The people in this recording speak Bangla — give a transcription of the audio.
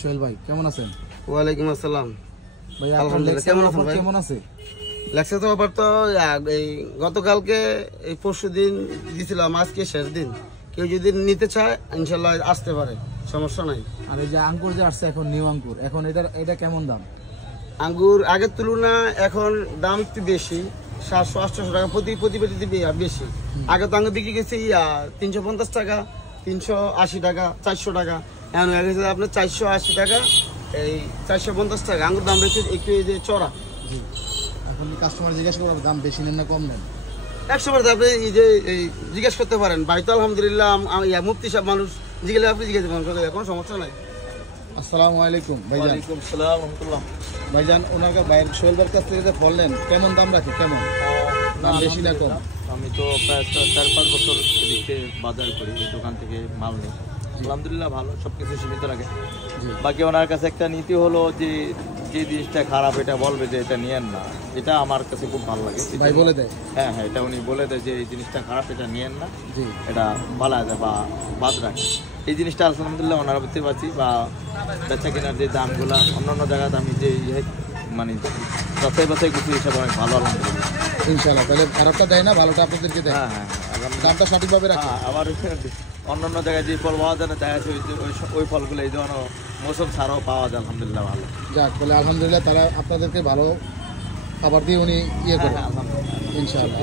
সোহেল ভাই কেমন আছেন? ওয়ালাইকুম আসসালাম ভাই আলহামদুলিল্লাহ কেমন আছেন ভাই? কেমন আছে লেক্সা তো আবার তো এই গতকালকে এই পরশুদিন দিয়েছিলাম, আজকে শেষ দিন। কেউ যদি নিতে চায় ইনশাআল্লাহ আসতে পারে, সমস্যা নাই। আর এই যে আঙ্কুর যে আসছে এখন নিউ আঙ্কুর, এখন এটা কেমন দাম? আঙ্গুর আগের তুলনায় এখন দাম একটু বেশি, 700-800 টাকা প্রতি পেটি বেশি। আগে তো আঙ্গুর বিক্রি গেছে 350 টাকা, 380 টাকা, 400 টাকা। এখন হয়ে গেছে আপনার 480 টাকা, এই 450 টাকা। আঙ্গুর দাম একটু এই যে চড়া। এখন কাস্টমার জিজ্ঞাসা করবে দাম বেশি নেন না কম নেন? 100% আপনি এই যে জিজ্ঞেস করতে পারেন। ভাই তো আলহামদুলিল্লাহ মুফতি সব মানুষ জিজ্ঞেস আপনি জিজ্ঞেস করেন, কোনো সমস্যা নাই। আসসালামু আলাইকুম ভাইজান। ওয়ালাইকুম আসসালাম রাহমাতুল্লাহ। ভাইজান ওনার ভাই সোহেল ভাইয়ের কাছ থেকে যে বললেন কেমন দাম রাখি, কেমন দাম বেশি না কম? আমি তো প্রায় 4-5 বছর এদিকে বাজার করি, এই দোকান থেকে মাল নিই। আলহামদুলিল্লাহ ভালো, সবকিছু সীমিত রাখে। বাকি ওনার কাছে একটা নীতি হলো যে জিনিসটা খারাপ এটা বলবে যে এটা নিয়েন না, এটা আমার কাছে খুব ভালো লাগে। ভাই বলে দেয়? হ্যাঁ, এটা উনি বলে দেয় যে এই জিনিসটা খারাপ, এটা নিয়েন না, এটা ভালো আছে বা বাদ রাখে। এই জিনিসটা আলহামদুলিল্লাহ ওনারা বুঝতে পারছি। বা বেচা কেনার যে দামগুলো অন্যান্য জায়গাতে আমি যে মানে বাছাই করছি হিসাবে অনেক ভালো আলহামদুলিল্লাহ। ইনশাআল্লাহ তাহলে খারাপটা দেয় না, ভালোটা আপনাদেরকে দেয়। হ্যাঁ, দামটা সঠিকভাবে রাখে। আবার অন্যান্য জায়গায় যে ফল পাওয়া যায় না, দেখা যাচ্ছে ওই ফলগুলো এই ধরনের মৌসুম ছাড়াও পাওয়া যায় আলহামদুলিল্লাহ ভালো। যাক বলে আলহামদুলিল্লাহ তারা আপনাদেরকে ভালো খাবার দিয়ে উনি ইয়ে করে। আলহামদুলিল্লাহ ইনশাআল্লাহ।